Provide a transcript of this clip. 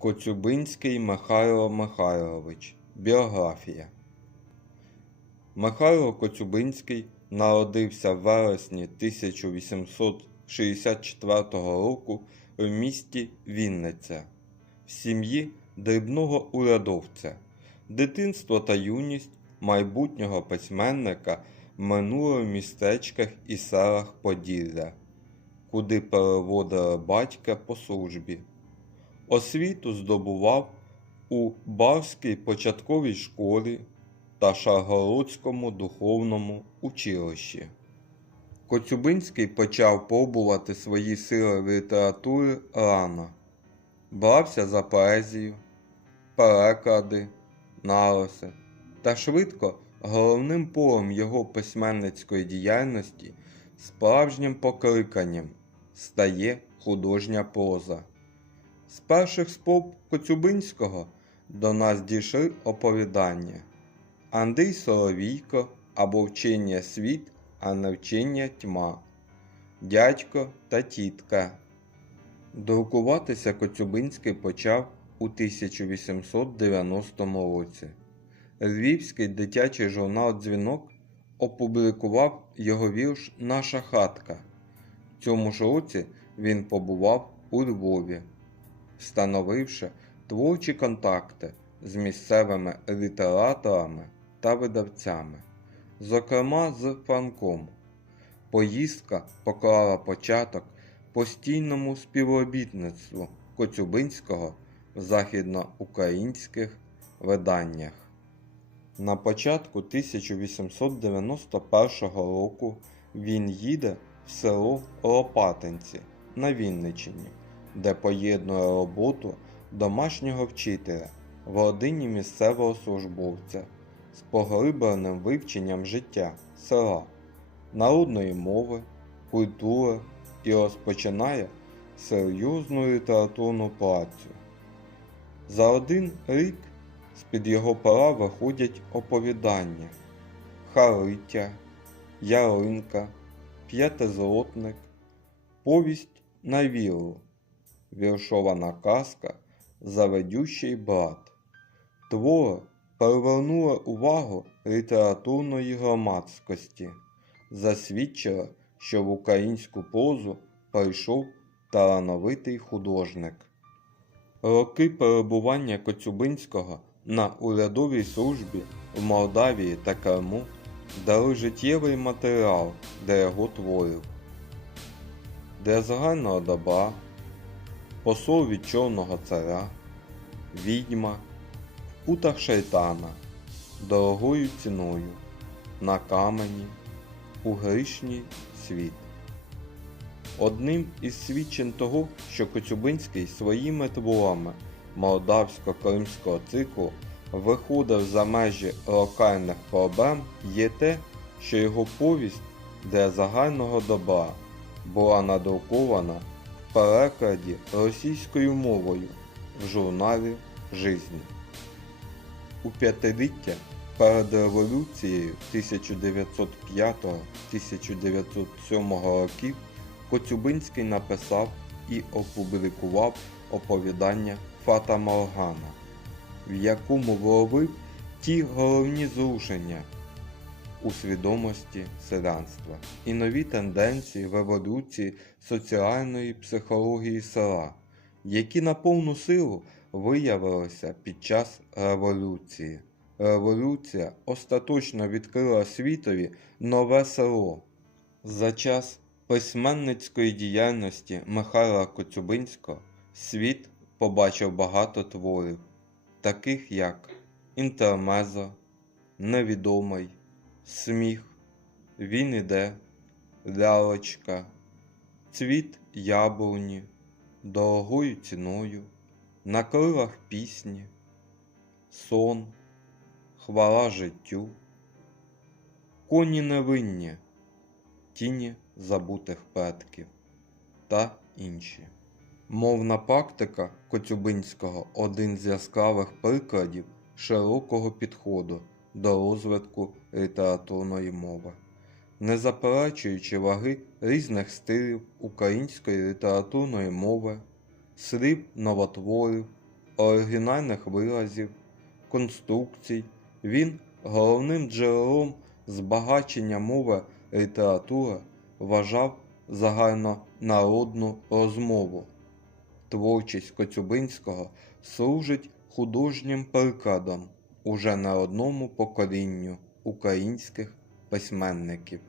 Коцюбинський Михайло Михайлович. Біографія. Михайло Коцюбинський народився в вересні 1864 року в місті Вінниця в сім'ї дрібного урядовця. Дитинство та юність майбутнього письменника минуло в містечках і селах Поділля, куди переводили батька по службі. Освіту здобував у Барській початковій школі та Шаргородському духовному училищі. Коцюбинський почав пробувати свої сили в літературі рано. Брався за поезію, переклади, нариси та швидко головним полем його письменницької діяльності, справжнім покликанням стає художня проза. З перших спроб Коцюбинського до нас дійшли оповідання Андрій Соловійко або вчення світ, а не вчення тьма, Дядько та тітка. Друкуватися Коцюбинський почав у 1890 році. Львівський дитячий журнал Дзвінок опублікував його вірш Наша хатка. В цьому ж році він побував у Львові, встановивши творчі контакти з місцевими літераторами та видавцями, зокрема з Франком. Поїздка поклала початок постійному співробітництву Коцюбинського в західноукраїнських виданнях. На початку 1891 року він їде в село Лопатинці на Вінниччині, де поєднує роботу домашнього вчителя в родині місцевого службовця з поглибленим вивченням життя села, народної мови, культури і розпочинає серйозну літературну працю. За один рік з-під його пера виходять оповідання Хариття, Яринка, П'ятизлотник, Повість на віру, віршована казка Заведющий брат. Твори привернули увагу літературної громадськості, засвідчили, що в українську прозу прийшов талановитий художник. Роки перебування Коцюбинського на урядовій службі в Молдавії та Криму дали життєвий матеріал для його творів. Для загального добра, посол від Чорного царя, відьма, в путах шайтана, дорогою ціною, на камені, у грішній світ. Одним із свідчень того, що Коцюбинський своїми творами молдавсько-кримського циклу виходив за межі локальних проблем, є те, що його повість для загального добра була надрукована перекладі російською мовою в журналі Жизнь. У п'ятиліття перед революцією 1905-1907 років Коцюбинський написав і опублікував оповідання Фата Моргана, в якому вловив ті головні зрушення у свідомості селянства і нові тенденції в еволюції соціальної психології села, які на повну силу виявилися під час революції. Революція остаточно відкрила світові нове село. За час письменницької діяльності Михайла Коцюбинського світ побачив багато творів, таких як Інтермезо, Невідомий, Сміх, Він іде, Лялочка, Цвіт яблуні, Дорогою ціною, На крилах пісні, Сон, Хвала життю, Коні невинні, Тіні забутих предків та інші. Мовна практика Коцюбинського один з яскравих прикладів широкого підходу до розвитку літературної мови, не заперечуючи ваги різних стилів української літературної мови, слів новотворів, оригінальних виразів, конструкцій, він головним джерелом збагачення мови літератури вважав загальнонародну розмову. Творчість Коцюбинського служить художнім прикладом уже на одному поколінню українських письменників.